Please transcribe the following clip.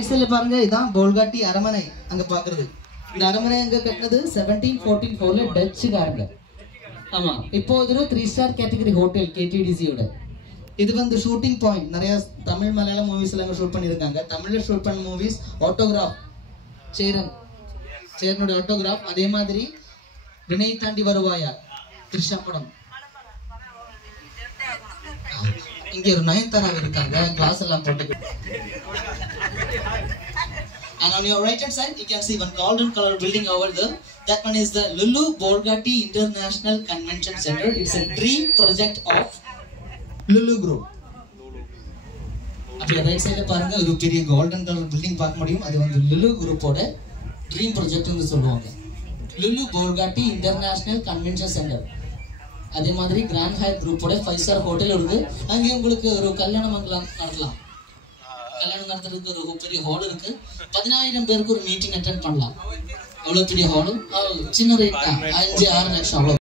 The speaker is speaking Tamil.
इसलिए பாருங்க இதான் போல்காட்டி அரமனை அங்க பாக்குறது. இந்த அரமனை அங்க கட்டினது 1744ல டச்சுக்காரங்க. ஆமா, இப்போ இது 3 ஸ்டார் கேட்டகரி ஹோட்டல் KTDC யோட. இது வந்து ஷூட்டிங் பாயிண்ட். நிறைய தமிழ் மலையாள மூவிஸ் எல்லாம் ஷூட் பண்ணிருக்காங்க. தமிழ்ல ஷூட் பண்ண மூவிஸ் ஆட்டோகிராஃப் சேரனோட ஆட்டோகிராஃப். அதே மாதிரி வினை தாண்டி வருவாயா த்ரிஷா படம். இங்க ஒரு நயன்தாரா இருக்காங்க, கிளாஸ் எல்லாம் போட்டு. And on your right hand side you can see one golden color building over there. That one is the Lulu Bolgatti International Convention Center. It's a dream project of Lulu Group. அப்படியே ரைட் சைடுல பாருங்க, ஒரு பெரிய கோல்டன் கலர் பில்டிங் பார்க்க முடியும். அது வந்து Lulu Group ஓட ட்ரீம் ப்ராஜெக்ட்னு சொல்லுவாங்க. Lulu Bolgatti International Convention Center. அதே மாதிரி கிராண்ட் ஹைட் குரூப்போட 5 ஸ்டார் ஹோட்டல் இருக்கு. அங்கே உங்களுக்கு ஒரு கல்யாண மண்டபம் நடத்தலாம். கல்யாணம் நடத்துறதுக்கு ஒரு பெரிய ஹால் இருக்கு. 10000 பேருக்கு ஒரு மீட்டிங் அட்டெண்ட் பண்ணலாம். அவ்வளவு பெரிய ஹால். சின்ன ரேட் தான், 5-6 லட்சம் அவ்வளவு.